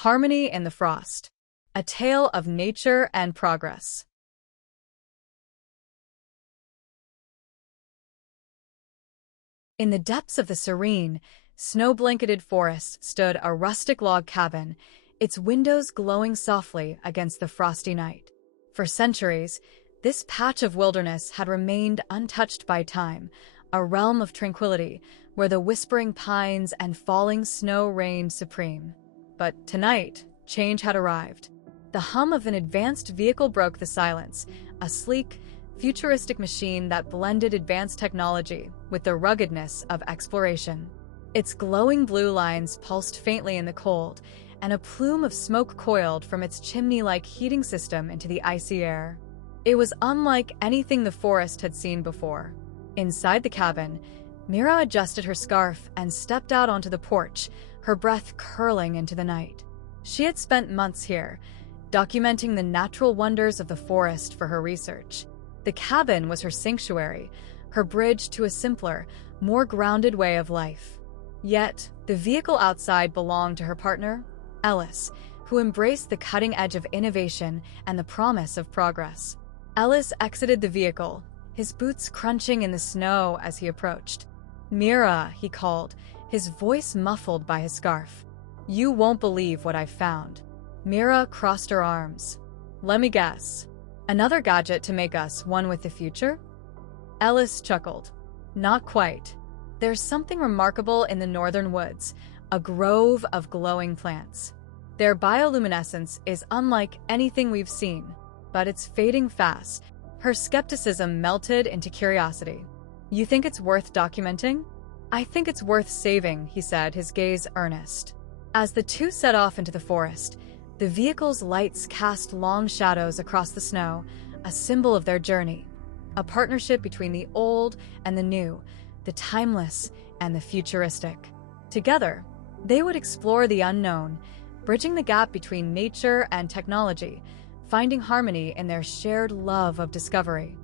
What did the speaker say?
Harmony in the Frost, a tale of nature and progress. In the depths of the serene, snow-blanketed forest stood a rustic log cabin, its windows glowing softly against the frosty night. For centuries, this patch of wilderness had remained untouched by time, a realm of tranquility where the whispering pines and falling snow reigned supreme. But tonight, change had arrived. The hum of an advanced vehicle broke the silence, a sleek, futuristic machine that blended advanced technology with the ruggedness of exploration. Its glowing blue lines pulsed faintly in the cold, and a plume of smoke coiled from its chimney-like heating system into the icy air. It was unlike anything the forest had seen before. Inside the cabin, Mira adjusted her scarf and stepped out onto the porch, her breath curling into the night. She had spent months here, documenting the natural wonders of the forest for her research. The cabin was her sanctuary, her bridge to a simpler, more grounded way of life. Yet, the vehicle outside belonged to her partner, Ellis, who embraced the cutting edge of innovation and the promise of progress. Ellis exited the vehicle, his boots crunching in the snow as he approached. "Mira," he called, his voice muffled by his scarf. "You won't believe what I've found." Mira crossed her arms. "Let me guess. Another gadget to make us one with the future?" Ellis chuckled. "Not quite. There's something remarkable in the northern woods, a grove of glowing plants. Their bioluminescence is unlike anything we've seen, but it's fading fast." Her skepticism melted into curiosity. "You think it's worth documenting?" "I think it's worth saving," he said, his gaze earnest. As the two set off into the forest, the vehicle's lights cast long shadows across the snow, a symbol of their journey, a partnership between the old and the new, the timeless and the futuristic. Together, they would explore the unknown, bridging the gap between nature and technology, finding harmony in their shared love of discovery.